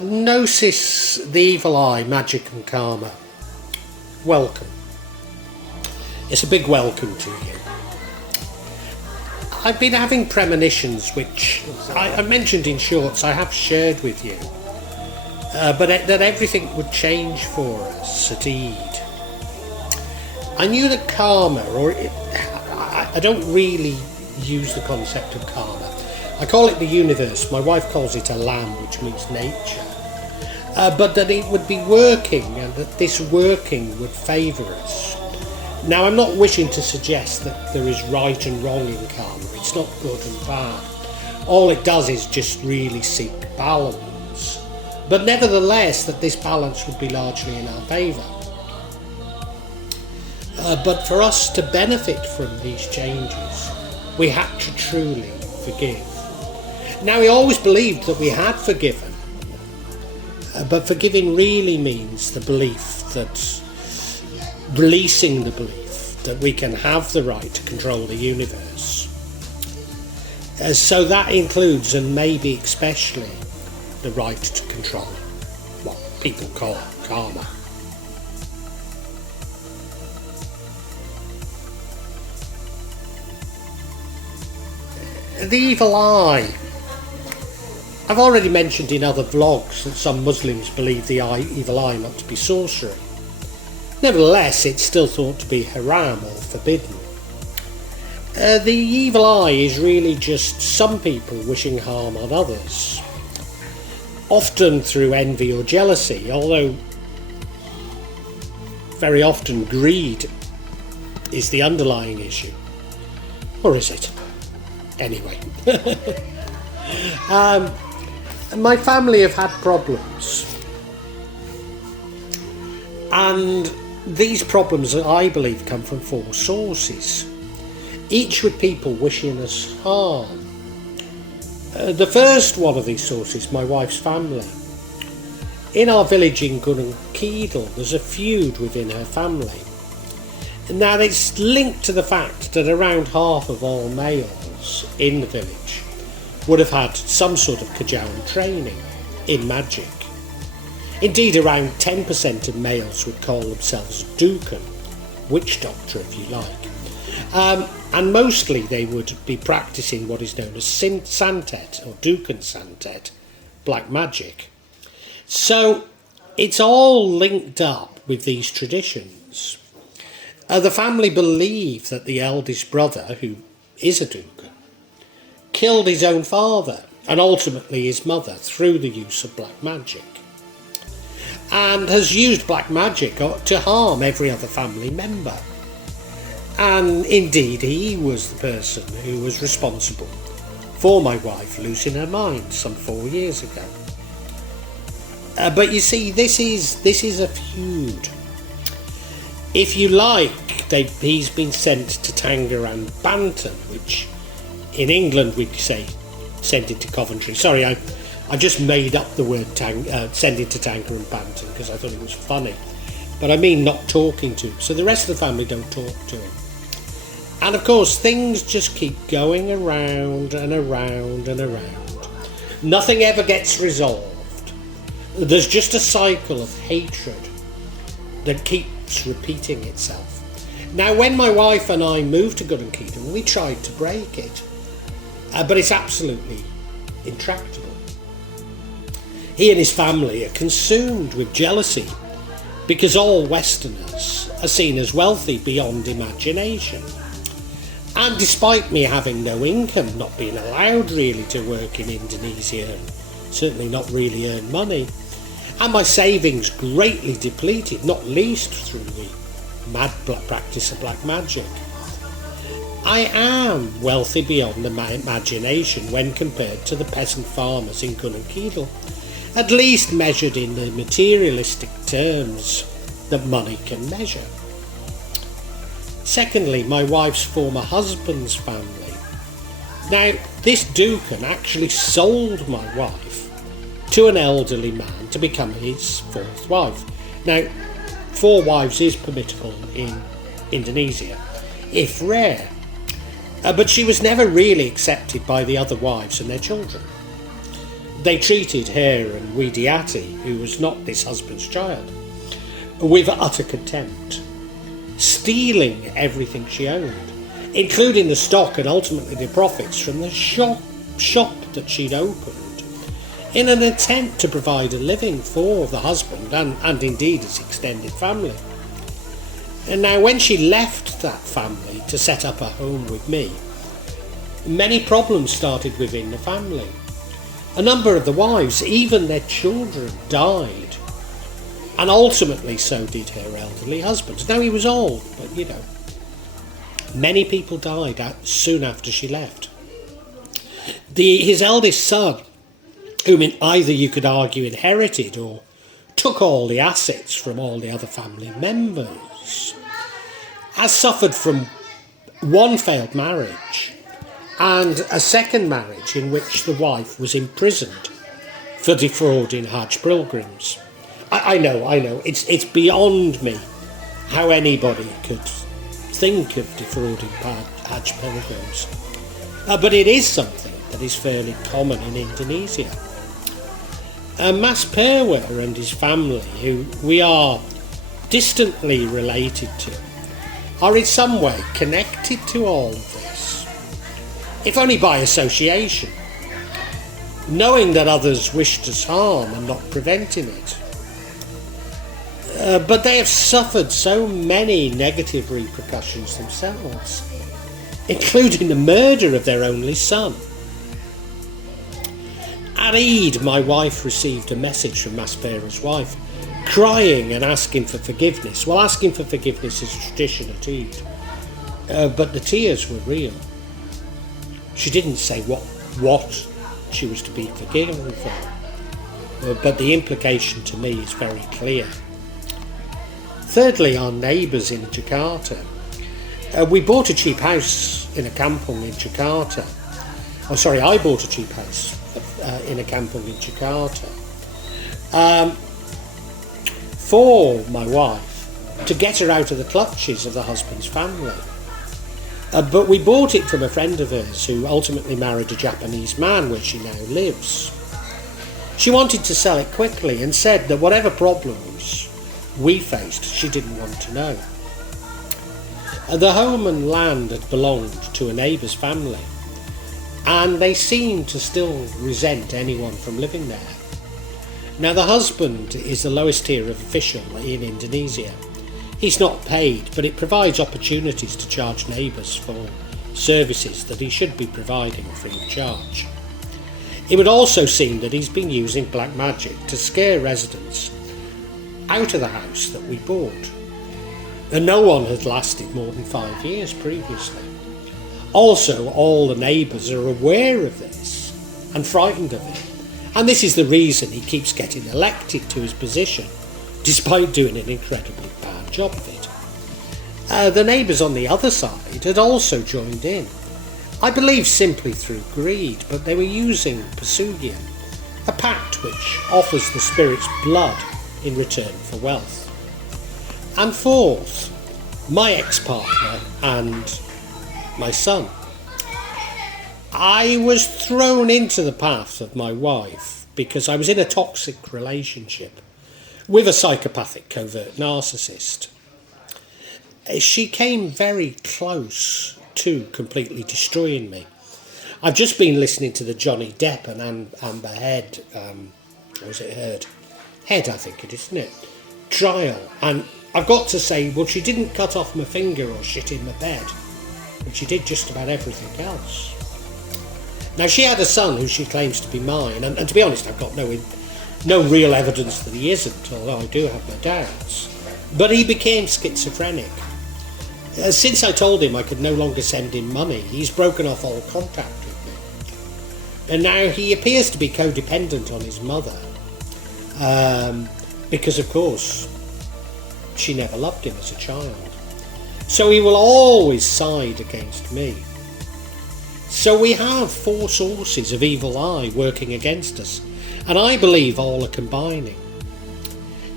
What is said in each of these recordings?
Gnosis, the evil eye, magic and karma. Welcome. It's a big welcome to you. I've been having premonitions which I mentioned in shorts, I have shared with you, but that everything would change for us at Eid. I knew that karma, I don't really use the concept of karma. I call it the universe. My wife calls it a lamb, which means nature. But that it would be working, and that this working would favour us. Now, I'm not wishing to suggest that there is right and wrong in karma. It's not good and bad. All it does is just really seek balance. But nevertheless, that this balance would be largely in our favour. But for us to benefit from these changes, we had to truly forgive. Now, we always believed that we had forgiven, but forgiving really means the belief that, releasing the belief that we can have the right to control the universe. So that includes, and maybe especially, the right to control what people call karma. The evil eye. I've already mentioned in other vlogs that some Muslims believe the evil eye not to be sorcery. Nevertheless, it's still thought to be haram or forbidden. The evil eye is really just some people wishing harm on others, often through envy or jealousy, although very often greed is the underlying issue. Or is it? Anyway. My family have had problems, and these problems, I believe, come from 4 sources, each with people wishing us harm. The first one of these sources, my wife's family. In our village in Keedle, there's a feud within her family. Now, it's linked to the fact that around half of all males in the village would have had some sort of Kajawan training in magic. Indeed, around 10% of males would call themselves Dukan, witch doctor if you like. And mostly they would be practicing what is known as Santet, or Dukan Santet, black magic. So it's all linked up with these traditions. The family believe that the eldest brother, who is a Dukan, killed his own father and ultimately his mother through the use of black magic, and has used black magic to harm every other family member. And indeed, he was the person who was responsible for my wife losing her mind some 4 years ago. But you see, this is a feud. If you like, he's been sent to Tanger and Banton, which in England we'd say send it to Coventry. Sorry, I just made up the word send it to Tanger and Banton because I thought it was funny. But I mean not talking to him. So the rest of the family don't talk to him. And of course, things just keep going around and around and around. Nothing ever gets resolved. There's just a cycle of hatred that keeps repeating itself. Now, when my wife and I moved to Gnosis, we tried to break it. But it's absolutely intractable. He and his family are consumed with jealousy because all Westerners are seen as wealthy beyond imagination. And despite me having no income, not being allowed really to work in Indonesia, and certainly not really earn money, and my savings greatly depleted, not least through the mad practice of black magic, I am wealthy beyond my imagination when compared to the peasant farmers in Gnosis, at least measured in the materialistic terms that money can measure. Secondly, my wife's former husband's family. Now, this Dukan actually sold my wife to an elderly man to become his 4th wife. Now, 4 wives is permissible in Indonesia, if rare. But she was never really accepted by the other wives and their children. They treated her and Widiati, who was not this husband's child, with utter contempt, stealing everything she owned, including the stock and ultimately the profits from the shop that she'd opened, in an attempt to provide a living for the husband and indeed his extended family. And now when she left that family to set up a home with me, many problems started within the family. A number of the wives, even their children, died, and ultimately so did her elderly husband. Now he was old, but many people died soon after she left. His eldest son, whom either you could argue inherited or took all the assets from all the other family members, has suffered from one failed marriage and a second marriage in which the wife was imprisoned for defrauding Hajj pilgrims. I know, it's beyond me how anybody could think of defrauding Hajj pilgrims. But it is something that is fairly common in Indonesia. Mas Perwer and his family, who we are distantly related to, are in some way connected to all of this, if only by association, knowing that others wished us harm and not preventing it. But they have suffered so many negative repercussions themselves, including the murder of their only son. At Eid, my wife received a message from Mas Perwer's wife, crying and asking for forgiveness. Well, asking for forgiveness is a tradition at Eid, but the tears were real. She didn't say what she was to be forgiven for, but the implication to me is very clear. Thirdly, our neighbours in Jakarta. We bought a cheap house in a kampung in Jakarta. I bought a cheap house in a kampung in Jakarta for my wife, to get her out of the clutches of the husband's family. But we bought it from a friend of hers who ultimately married a Japanese man where she now lives. She wanted to sell it quickly and said that whatever problems we faced, she didn't want to know. The home and land had belonged to a neighbour's family, and they seemed to still resent anyone from living there. Now, the husband is the lowest tier of official in Indonesia. He's not paid, but it provides opportunities to charge neighbours for services that he should be providing free of charge. It would also seem that he's been using black magic to scare residents out of the house that we bought. And no one had lasted more than 5 years previously. Also, all the neighbours are aware of this and frightened of it. And this is the reason he keeps getting elected to his position, despite doing an incredibly bad job of it. The neighbours on the other side had also joined in. I believe simply through greed, but they were using Pesugian, a pact which offers the spirit's blood in return for wealth. And fourth, my ex-partner and my son. I was thrown into the path of my wife because I was in a toxic relationship with a psychopathic covert narcissist. She came very close to completely destroying me. I've just been listening to the Johnny Depp and Amber Heard, Head, I think it is, isn't it? Trial. And I've got to say, well, she didn't cut off my finger or shit in my bed, but she did just about everything else. Now, she had a son who she claims to be mine, and to be honest, I've got no real evidence that he isn't, although I do have my doubts. But he became schizophrenic. Since I told him I could no longer send him money, he's broken off all contact with me. And now he appears to be codependent on his mother, because, of course, she never loved him as a child. So he will always side against me. So we have 4 sources of evil eye working against us, and I believe all are combining.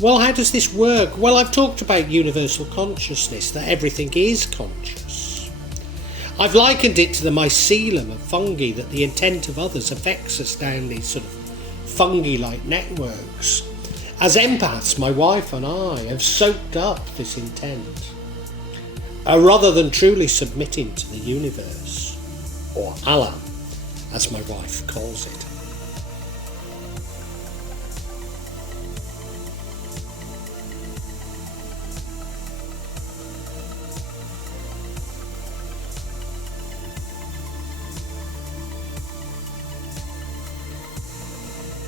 Well, how does this work? Well, I've talked about universal consciousness, that everything is conscious. I've likened it to the mycelium of fungi, that the intent of others affects us down these sort of fungi-like networks. As empaths, my wife and I have soaked up this intent, rather than truly submitting to the universe, or Allah, as my wife calls it.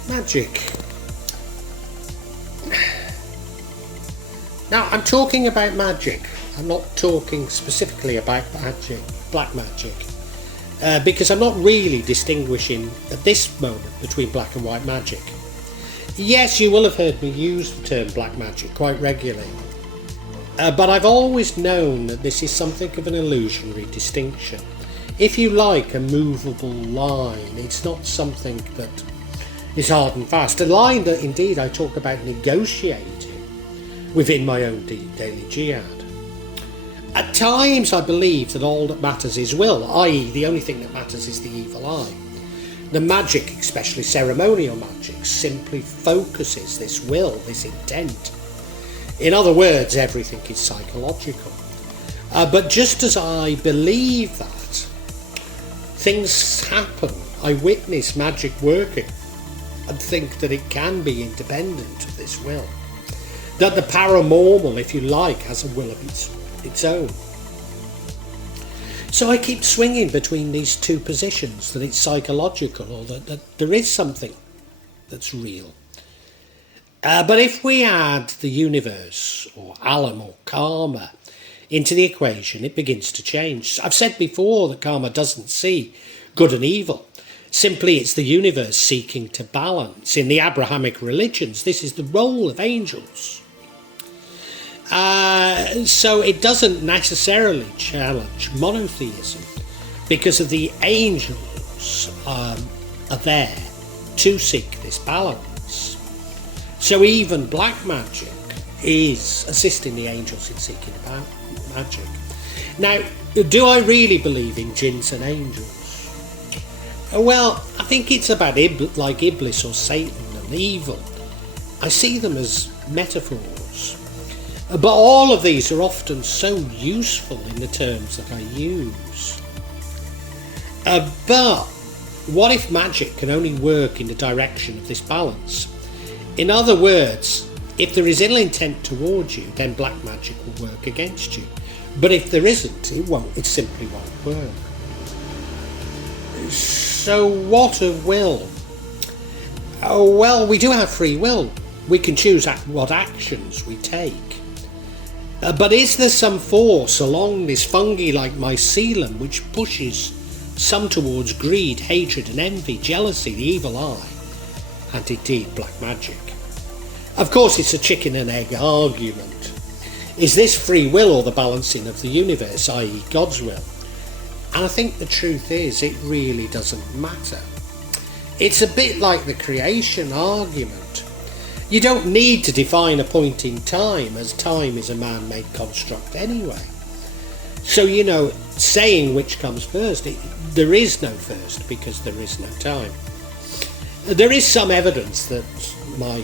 Magic. Now, I'm talking about magic. I'm not talking specifically about magic, black magic, because I'm not really distinguishing at this moment between black and white magic. Yes, you will have heard me use the term black magic quite regularly, but I've always known that this is something of an illusionary distinction. If you like, a movable line. It's not something that is hard and fast. A line that indeed I talk about negotiating within my own daily jihad. At times I believe that all that matters is will, i.e. the only thing that matters is the evil eye. The magic, especially ceremonial magic, simply focuses this will, this intent. In other words, everything is psychological. But just as I believe that, things happen. I witness magic working and think that it can be independent of this will. That the paranormal, if you like, has a will of its own. So I keep swinging between these two positions, that it's psychological or that there is something that's real. But if we add the universe or alam or karma into the equation, it begins to change. I've said before that karma doesn't see good and evil. Simply, it's the universe seeking to balance. In the Abrahamic religions, this is the role of angels. So it doesn't necessarily challenge monotheism, because of the angels are there to seek this balance. So even black magic is assisting the angels in seeking magic. Now, do I really believe in jinns and angels? Well, I think it's about like Iblis or Satan and evil. I see them as metaphors. But all of these are often so useful in the terms that I use. But what if magic can only work in the direction of this balance? In other words, if there is ill intent towards you, then black magic will work against you. But if there isn't, it simply won't work. So what of will? Oh, well, we do have free will. We can choose what actions we take. But is there some force along this fungi-like mycelium which pushes some towards greed, hatred and envy, jealousy, the evil eye, and indeed black magic? Of course, it's a chicken and egg argument. Is this free will or the balancing of the universe, i.e. God's will? And I think the truth is, it really doesn't matter. It's a bit like the creation argument. You don't need to define a point in time, as time is a man-made construct anyway. So, saying which comes first, there is no first because there is no time. There is some evidence that my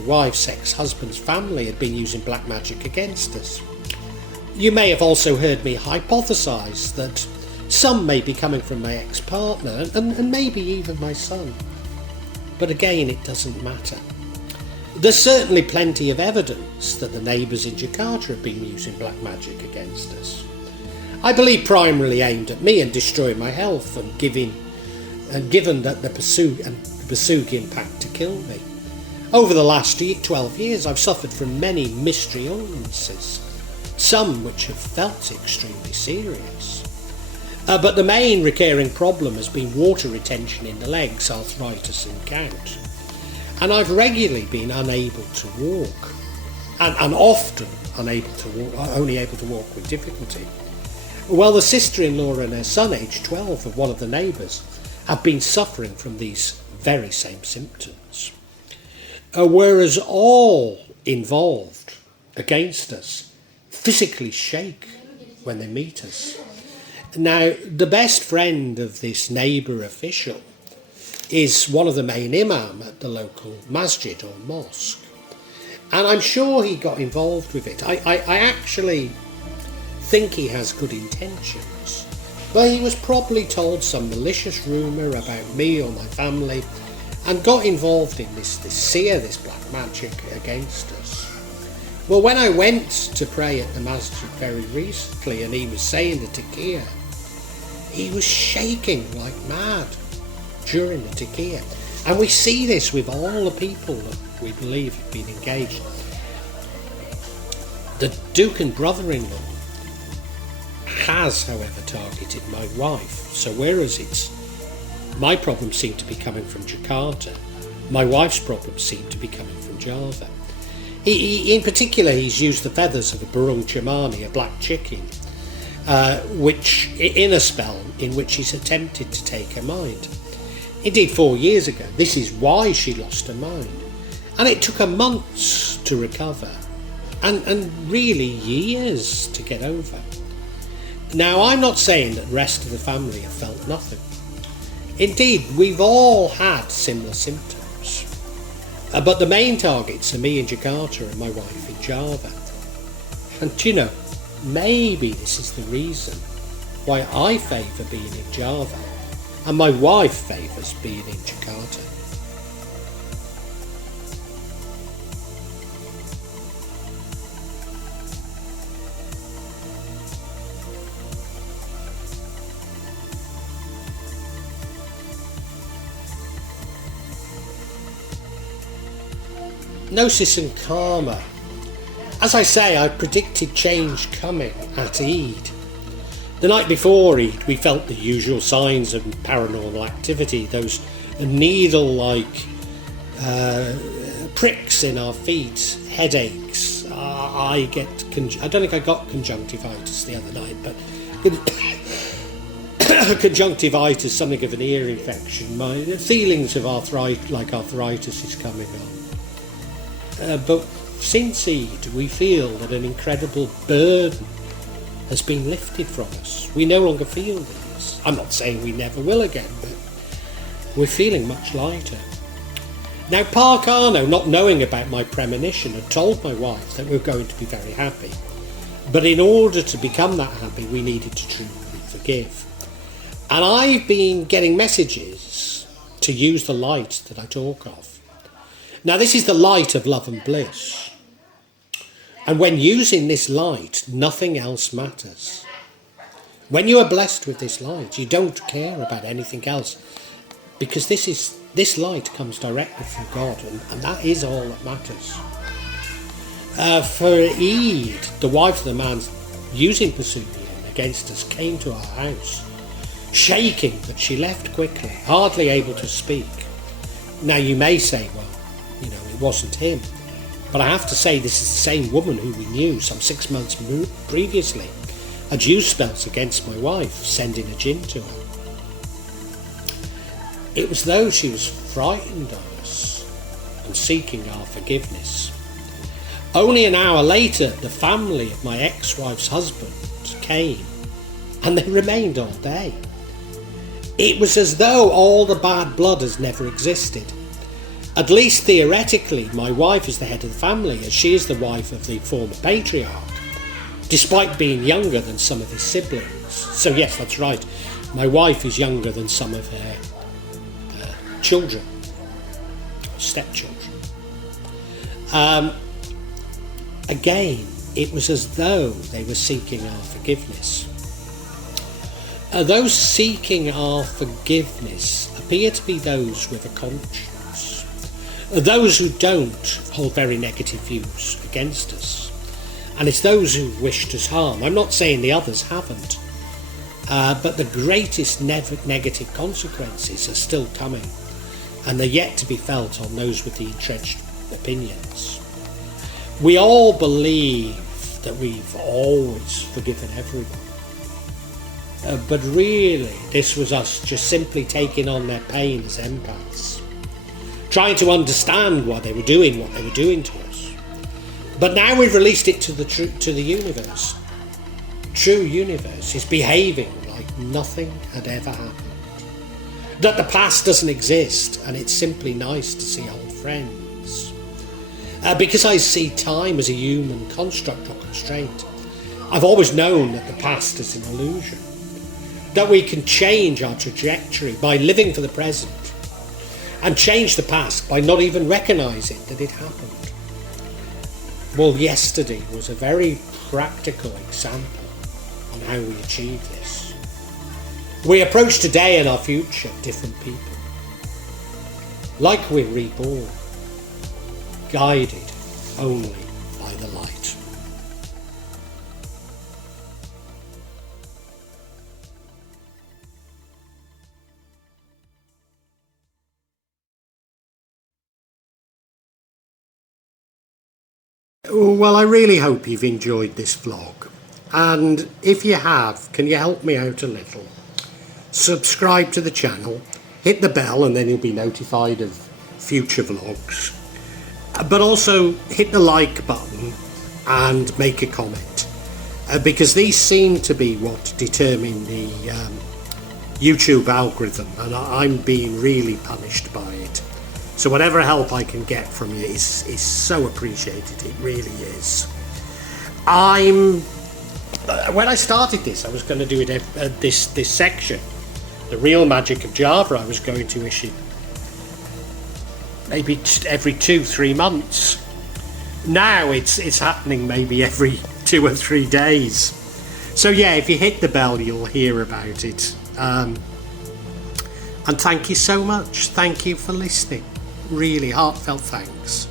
wife's ex-husband's family had been using black magic against us. You may have also heard me hypothesise that some may be coming from my ex-partner and maybe even my son. But again, it doesn't matter. There's certainly plenty of evidence that the neighbours in Jakarta have been using black magic against us. I believe primarily aimed at me and destroying my health, and given that the Basugian pact to kill me. Over the last 12 years, I've suffered from many mystery illnesses, some which have felt extremely serious. But the main recurring problem has been water retention in the legs, arthritis and gout. And I've regularly been unable to walk, and often only able to walk with difficulty. Well, the sister-in-law and her son, aged 12, of one of the neighbours, have been suffering from these very same symptoms. Whereas all involved against us physically shake when they meet us. Now, the best friend of this neighbour official is one of the main imam at the local masjid or mosque. And I'm sure he got involved with it. I actually think he has good intentions. But he was probably told some malicious rumour about me or my family and got involved in this seer, this black magic against us. Well, when I went to pray at the masjid very recently and he was saying the taqiyya, he was shaking like mad during the taqiyya. And we see this with all the people that we believe have been engaged. The Duke and brother-in-law has, however, targeted my wife. So whereas my problems seem to be coming from Jakarta, my wife's problems seem to be coming from Java. He, in particular, he's used the feathers of a burung cemani, a black chicken, which in a spell in which he's attempted to take her mind. Indeed, 4 years ago, this is why she lost her mind. And it took her months to recover, and really years to get over. Now, I'm not saying that the rest of the family have felt nothing. Indeed, we've all had similar symptoms. But the main targets are me in Jakarta and my wife in Java. And maybe this is the reason why I favour being in Java and my wife favours being in Jakarta. Gnosis and karma. As I say, I predicted change coming at Eid. The night before Eid, we felt the usual signs of paranormal activity, those needle-like pricks in our feet, headaches. I don't think I got conjunctivitis the other night, but conjunctivitis, something of an ear infection. My feelings of arthritis is coming on. But since Eid, we feel that an incredible burden has been lifted from us. We no longer feel these. I'm not saying we never will again, but we're feeling much lighter. Now, Park Arno, not knowing about my premonition, had told my wife that we were going to be very happy. But in order to become that happy, we needed to truly forgive. And I've been getting messages to use the light that I talk of. Now, this is the light of love and bliss. And when using this light, nothing else matters. When you are blessed with this light, you don't care about anything else, because this light comes directly from God, and that is all that matters. For Eid, the wife of the man using Pasumian against us came to our house, shaking, but she left quickly, hardly able to speak. Now, you may say, well, it wasn't him. But I have to say, this is the same woman who we knew some 6 months previously had used spells against my wife, sending a jinn to her. It was though she was frightened of us and seeking our forgiveness. Only an hour later, the family of my ex-wife's husband came, and they remained all day. It was as though all the bad blood has never existed. At least theoretically, my wife is the head of the family, as she is the wife of the former patriarch, despite being younger than some of his siblings. So yes, that's right, my wife is younger than some of her children, stepchildren. Again, it was as though they were seeking our forgiveness. Those seeking our forgiveness appear to be those with a conscience. Those who don't hold very negative views against us. And it's those who wished us harm. I'm not saying the others haven't. But the greatest negative consequences are still coming. And they're yet to be felt on those with the entrenched opinions. We all believe that we've always forgiven everyone. But really, this was us just simply taking on their pain as empaths, trying to understand why they were doing what they were doing to us. But now we've released it to the universe. True universe is behaving like nothing had ever happened. that the past doesn't exist and it's simply nice to see old friends. Because I see time as a human construct or constraint, I've always known that the past is an illusion, that we can change our trajectory by living for the present, and change the past by not even recognising that it happened. Well, yesterday was a very practical example on how we achieve this. We approach today and our future different people, like we're reborn, guided only by the light. Well, I really hope you've enjoyed this vlog, and if you have, can you help me out a little? Subscribe to the channel, hit the bell, and then you'll be notified of future vlogs. But also hit the like button and make a comment, because these seem to be what determine the YouTube algorithm, and I'm being really punished by it. So whatever help I can get from you is so appreciated. It really is. When I started this, I was going to do it this section, the real magic of Java. I was going to issue maybe every 2-3 months. Now it's happening maybe every 2 or 3 days. So yeah, if you hit the bell, you'll hear about it. And thank you so much. Thank you for listening. Really heartfelt thanks.